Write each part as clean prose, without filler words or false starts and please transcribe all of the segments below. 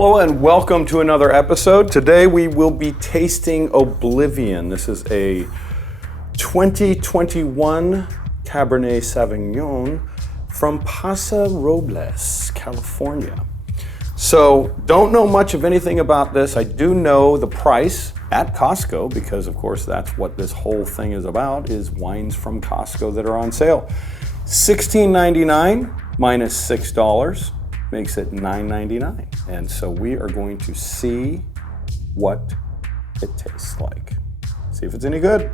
Hello and welcome to another episode. Today we will be tasting Oblivion. This is a 2021 Cabernet Sauvignon from Paso Robles, California. So, don't know much of anything about this. I do know the price at Costco because, of course, that's what this whole thing is about, is wines from Costco that are on sale. $16.99 minus $6 makes it $9.99. And so we are going to see what it tastes like. See if it's any good.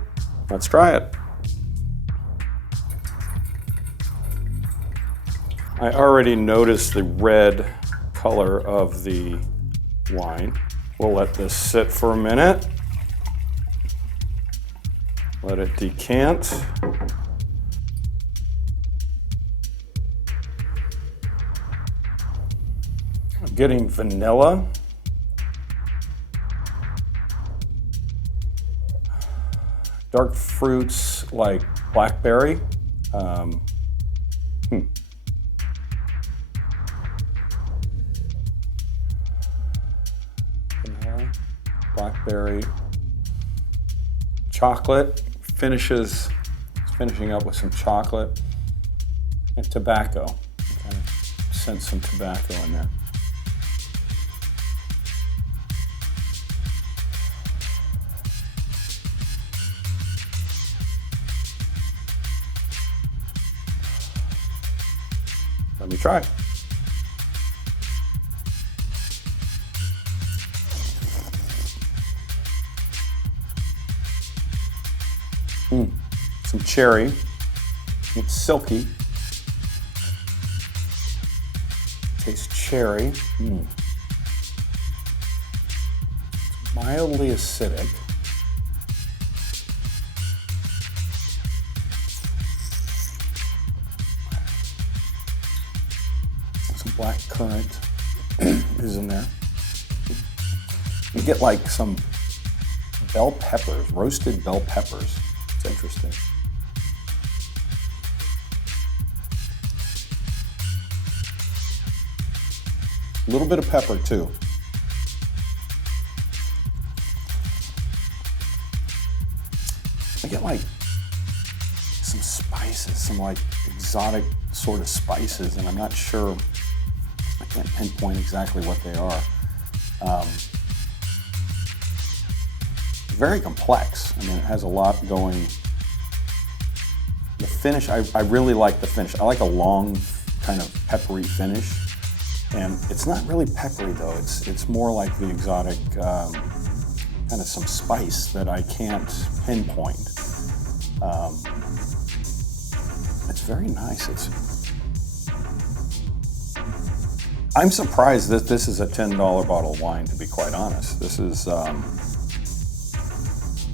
Let's try it. I already noticed the red color of the wine. We'll let this sit for a minute. Let it decant. I'm getting vanilla. Dark fruits like blackberry. Vanilla, blackberry, chocolate, finishing up with some chocolate and tobacco. Kind of sense some tobacco in there. Let me try. Some cherry. It's silky. Tastes cherry. It's mildly acidic. Black currant is in there. You get like some bell peppers, roasted bell peppers. It's interesting. A little bit of pepper too. I get like some spices, some like exotic sort of spices, and I'm not sure. I can't pinpoint exactly what they are. Very complex. I mean, it has a lot going. The finish, I really like the finish. I like a long, kind of peppery finish. And it's not really peppery though. It's more like the exotic, kind of some spice that I can't pinpoint. It's very nice. I'm surprised that this is a $10 bottle of wine, to be quite honest. This is,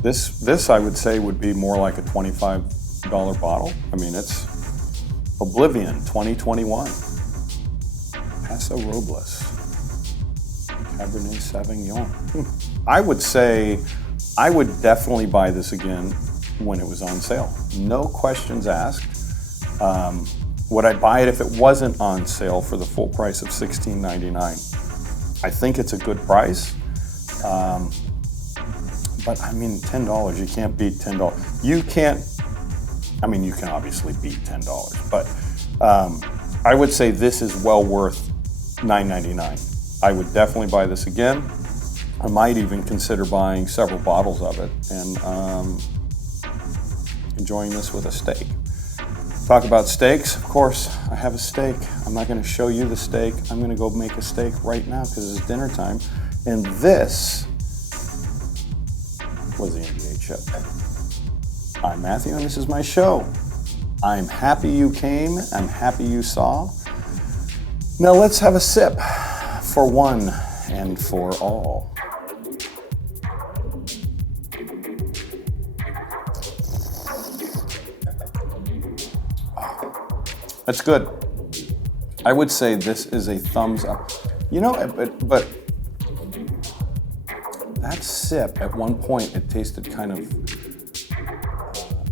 this I would say would be more like a $25 bottle. I mean, it's Oblivion 2021. Paso Robles. Cabernet Sauvignon. I would say, I would definitely buy this again when it was on sale. No questions asked. Would I buy it if it wasn't on sale for the full price of $16.99? I think it's a good price, but I mean, $10, you can't beat $10. You can't, I mean, you can obviously beat $10, but I would say this is well worth $9.99. I would definitely buy this again. I might even consider buying several bottles of it and enjoying this with a steak. Talk about steaks, of course, I have a steak. I'm not gonna show you the steak. I'm gonna go make a steak right now because it's dinner time. And this was the NBA chip. I'm Matthew and this is my show. I'm happy you came, I'm happy you saw. Now let's have a sip for one and for all. That's good. I would say this is a thumbs up. You know, but that sip, at one point, it tasted kind of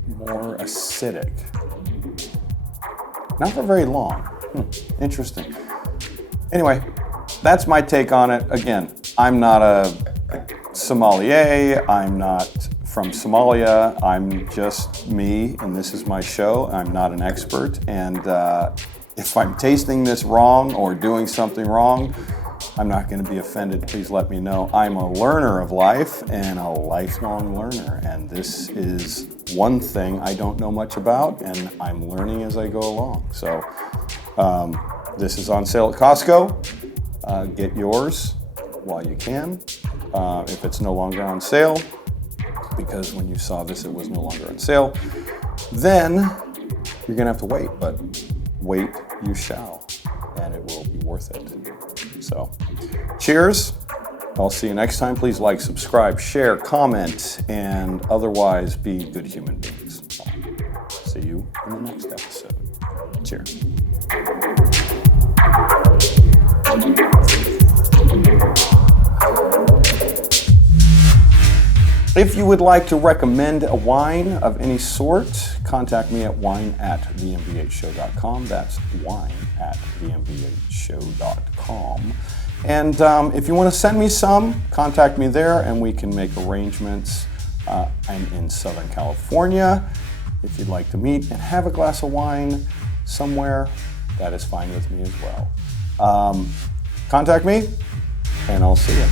more acidic. Not for very long. Interesting. Anyway, that's my take on it. Again, I'm not a sommelier. I'm not from Somalia. I'm just me, and this is my show. I'm not an expert, and if I'm tasting this wrong or doing something wrong, I'm not going to be offended. Please let me know. I'm a learner of life and a lifelong learner, and this is one thing I don't know much about, and I'm learning as I go along. So this is on sale at Costco. Get yours while you can. If it's no longer on sale, because when you saw this it was no longer on sale, then you're gonna have to wait, but wait you shall, and it will be worth it. So cheers. I'll see you next time. Please like, subscribe, share, comment, and otherwise be good human beings. See you in the next episode. Cheers. If you would like to recommend a wine of any sort, contact me at wine@thembhshow.com. That's wine@thembhshow.com. And if you want to send me some, contact me there and we can make arrangements. I'm in Southern California. If you'd like to meet and have a glass of wine somewhere, that is fine with me as well. Contact me and I'll see you.